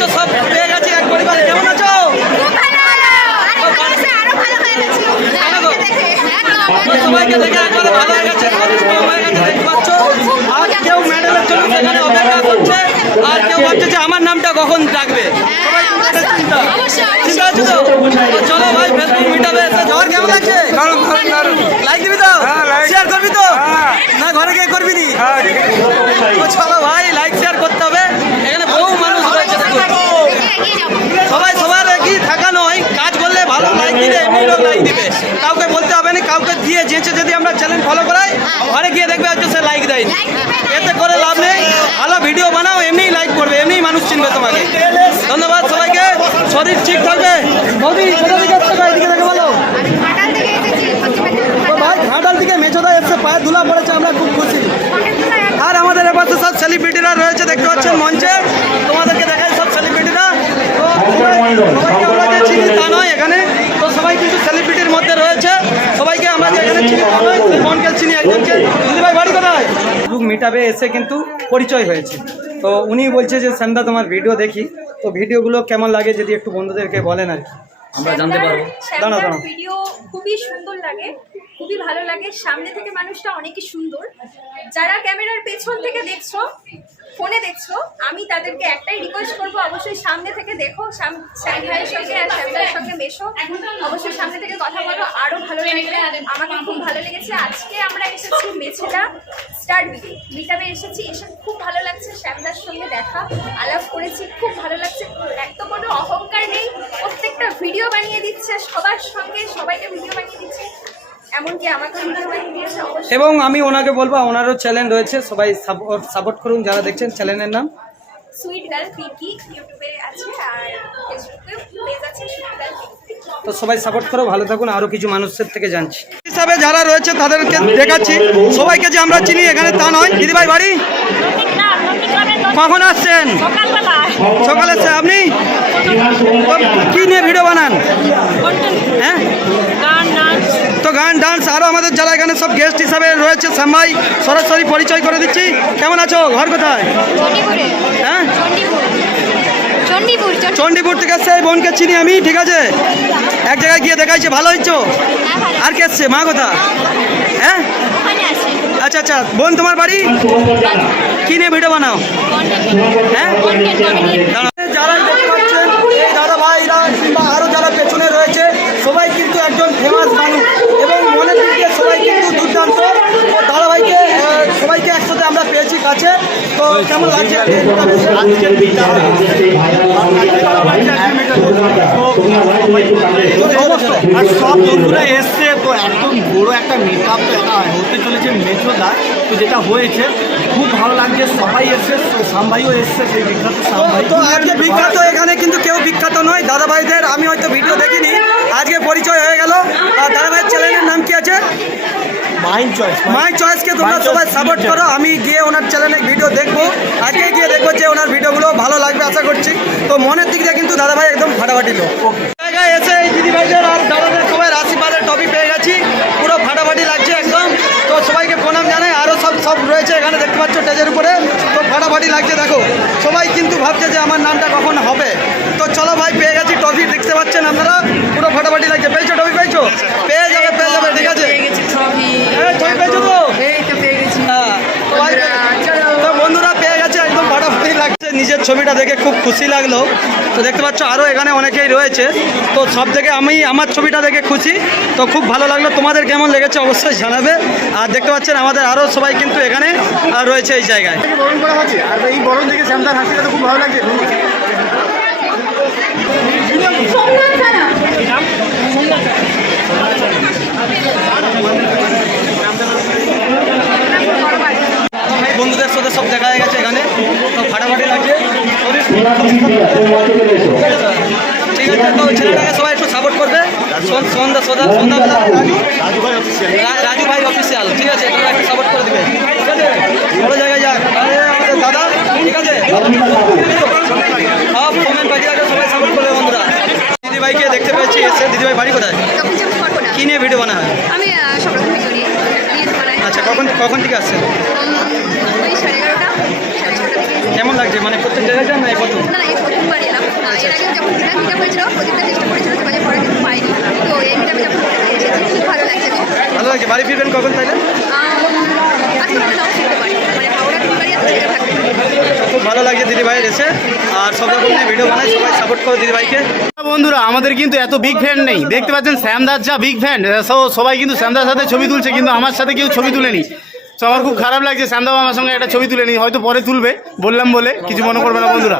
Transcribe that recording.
পাচ্ছ সব পেয়ে গেছি এক পরিবার। কেমন আছো? সবাইকে দেখে একবারে ভালো হয়ে গেছে হয়ে গেছে দেখতে পাচ্ছ। আর কেউ মেডেলের জন্য সেখানে অপেক্ষা করছে। আর কেউ ভাবছে যে আমার নামটা কখন ডাকবে সবাই চিন্তা। চিন্তা আছে তো? চলো ভাই ফেসবুক মিটাবে এসে ঝড় কেমন লাগছে লাইক দিবি তো শেয়ার করবি তো না ঘরে গিয়ে করবি নি তো চলো ভাই লাইক শেয়ার করতে হবে এখানে বহু মানুষ রয়েছে দেখুন সবাই সবার কি থাকা নয় কাজ করলে ভালো লাইক দিলে এমনি লোক লাইক দিবে কাউকে বলতে হবে না কাউকে দিয়ে যেচে যদি আমরা চ্যানেল ফলো করাই ঘরে গিয়ে দেখবে হচ্ছে সে লাইক দেয়নি এতে করে লাভ নেই ভালো ভিডিও বানাও এমনিই লাইক করবে এমনিই মানুষ চিনবে তোমাকে ধন্যবাদ সবাইকে শরীর ঠিক থাকবে মোদি কোথা থেকে এসছে ভাই এদিকে দেখে বলো তো ভাই ঘাটাল থেকে মেচোদা এসছে পায়ে ধুলা পড়েছে আমরা খুব খুশি আর আমাদের এপাশে সব সেলিব্রিটিরা রয়েছে দেখতে পাচ্ছেন মঞ্চে তোমাদেরকে দেখাই সব সেলিব্রিটিরা তো সবাই- সবাইকে আমরা যে চিনি তা নয় এখানে তো সবাই কিন্তু সেলিব্রিটির মধ্যে রয়েছে সবাইকে আমরা যে এখানে চিনি তা নয় সেই মনকে চিনি একজনকে দিদি ভাই বাড়ি কোথায় ফেসবুক মিটাবে এসে কিন্তু পরিচয় হয়েছে। তো উনি বলছে যে সন্ধ্যা তোমার ভিডিও দেখি। তো ভিডিওগুলো কেমন লাগে যদি একটু বন্ধুদেরকে বলেন আর কি? আমরা জানতে পারব। দাঁড়া দাঁড়া ভিডিও খুবই সুন্দর লাগে খুবই ভালো লাগে। সামনে থেকে মানুষটা অনেকই সুন্দর। যারা ক্যামেরার পেছন থেকে দেখছ ফোনে দেখছ আমি তাদেরকে একটাই রিকোয়েস্ট করব অবশ্যই সামনে থেকে দেখো শ্যাম সঙ্গে আর সঙ্গে মেশো। অবশ্যই সামনে থেকে কথা বলো আরও ভালো লাগবে। আমাকে খুব ভালো লেগেছে। আজকে আমরা এসেছি মেছেদা স্টার্ট বিকে মিটাবে এসেছি এসে খুব ভালো লাগছে শ্যামদার সঙ্গে দেখা আলাপ করেছি খুব ভালো লাগছে। একদম কোনো অহংকার নেই প্রত্যেকটা ভিডিও বানিয়ে দিচ্ছে সবার সঙ্গে সবাইকে ভিডিও বানিয়ে দিচ্ছে। এবং আমি ওনাকে বলব ওনারও চ্যানেল রয়েছে সবাই সাপোর্ট করুন যারা দেখছেন চ্যানেলের নাম। সুইট গার্ল পিকি ইউটিউবে আছে আর ফেসবুকে পেজ আছে সুইট গার্ল তো সবাই সাপোর্ট করো ভালো থাকুন আরও কিছু মানুষের থেকে জানছি। হিসাবে যারা রয়েছে তাদেরকে দেখাচ্ছি। সবাইকে যে আমরা চিনি এখানে তা নয়। দিদিভাই বাড়ি? কখন আসছেন? সকালে আপনি? কি নিয়ে ভিডিও বানান? হ্যাঁ? তো গান ডান্স আরও আমাদের যারা এখানে সব গেস্ট হিসাবে রয়েছে সাম্মাই সরাসরি পরিচয় করে দিচ্ছি। কেমন আছো? ঘর কোথায়? হ্যাঁ? চণ্ডীপুর। চণ্ডীপুর চণ্ডী- চণ্ডীপুর থেকে এসছে এই বোনকে চিনি আমি ঠিক আছে? এক জায়গায় গিয়ে দেখাইছে ভালো হয়েছো হ্যাঁ আর কে এসছে? মা কোথা হ্যাঁ? আচ্ছা আচ্ছা বোন তোমার বাড়ি? কি নিয়ে ভিডিও বানাও? হ্যাঁ? দাঁড়াও। যারাই দেখতে পাচ্ছেন এই দাদা ভাইরা কিংবা আরও যারা পেছনে রয়েছে সবাই কিন্তু একজন ফেমাস মানুষ এবং মনের দিক দিয়ে সবাই কিন্তু দুর্দান্ত তো দাদা ভাইকে আহ, সবাইকে একসাথে কাছে তো কেমন লাগছে? আজকের দিনটা আর সব বন্ধুরা এসছে তো একদম বড় একটা মেকআপ তো এটা হতে চলেছে মেজোদা। তো যেটা হয়েছে খুব ভালো লাগছে। সবাই এসছে সাম্বাইও এসছে সেই বিখ্যাত সাম্বাই। তো আজকে বিখ্যাত এখানে কিন্তু কেউ বিখ্যাত নয়। দাদা ভাইদের আমি হয়তো ভিডিও দেখিনি। আজকে পরিচয় হয়ে গেল। আর দাদা ভাইয়ের চ্যানেলের নাম কি আছে? মাইন্ড চয়েস মাই চয়েসকে তোমরা সবাই সাপোর্ট করো। আমি গিয়ে ওনার চ্যানেলে ভিডিও দেখব। আজকে গিয়ে দেখব যে ওনার ভিডিওগুলো ভালো লাগবে আশা করছি। তো মনের দিক দিয়ে কিন্তু দাদা ভাই একদম ফাটাফাটি লোক। জায়গায় এসে এই দিদি ভাইদের আর দাদাদের সবাই আশীর্বাদের টপি পেয়ে গেছি। পুরো ফাটাফাটি লাগছে একদম। তো সবাইকে প্রণাম জানাই। আরও সব সব রয়েছে এখানে, দেখতে পাচ্ছ স্টেজের উপরে। তো ফাটাফাটি লাগছে, দেখো। সবাই কিন্তু ভাবছে যে আমার নামটা কখন হবে। তো চলো ভাই পেয়ে গেছি টপি দেখতে পাচ্ছেন আপনারা পুরো ফাটাফাটি লাগছে পেয়েছ টপি পেয়েছ পেয়ে যাবে পেয়ে যাবে ঠিক আছে হ্যাঁ টপি পেয়েছ তো হ্যাঁ, তো ভাই, তো বন্ধুরা পেয়ে গেছে একদম ফাটাফাটি লাগছে নিজের ছবিটা দেখে খুব খুশি লাগল। তো দেখতে পাচ্ছ আরও এখানে অনেকেই রয়েছে। তো সব থেকে আমি আমার ছবিটা দেখে খুশি। তো খুব ভালো লাগল। তোমাদের কেমন লেগেছে অবশ্যই জানাবে। আর দেখতে পাচ্ছেন আমাদের আরও সবাই কিন্তু এখানে রয়েছে এই জায়গায়। বরণ করা হচ্ছে আর এই বরণ থেকে শ্যামদার হাসিটা তো খুব ভালো লাগছে। বন্ধুদের সাথে সব দেখা হয়ে গেছে এখানে। তো ফাটাফাটি লাগছে। ঠিক আছে তো ছেলেটাকে সবাই একটু সাপোর্ট করবে। সন- সন্ধ্যা সন্ধ্যা সন্ধ্যাবেলা রা- রাজু ভাই অফিসিয়াল ঠিক আছে তোমরা একটু সাপোর্ট করে দিবে। ভালো জায়গায় যাক। আরে আমাদের দাদা ঠিক আছে? সব কমেন্ট আছে সবাই সাপোর্ট করবে বন্ধুরা। দিদিভাইকে দেখতে পেয়েছি এসে দিদিভাই বাড়ি কোথায়? কি নিয়ে ভিডিও বানা হয় আমি সব রকম ভিডিও নিয়ে আচ্ছা কখন কখন থেকে আসছেন? কেমন লাগছে? মানে প্রত্যেক জায়গায় যান না এই প্রথম? না এই প্রথমবার এলাম। এর আগেও যখন দিদা মিটা হয়েছিল প্রদীপটা চেষ্টা করেছিল যোগাযোগ করা কিন্তু পাইনি। তো এই মিটাপে যখন এসেছি খুব ভালো লাগছে ভালো লাগছে। বাড়ি ফিরবেন কখন আজকে নাও পারি মানে হাওড়া খুব ভালো লাগছে দিদি ভাইয়ের এসে। আর সব রকম ভিডিও বানাই সবাই সাপোর্ট করো দিদি ভাইকে। বন্ধুরা আমাদের কিন্তু এত বিগ ফ্যান নেই। দেখতে পাচ্ছেন শ্যামদাস যা বিগ ফ্যান সবাই কিন্তু শ্যামদার সাথে ছবি তুলছে কিন্তু আমার সাথে কেউ ছবি তুলেনি। আমার খুব খারাপ লাগছে শ্যামদাও আমার সঙ্গে একটা ছবি তুলে নি হয়তো পরে তুলবে, বললাম বলে, কিছু মনে করবে না বন্ধুরা।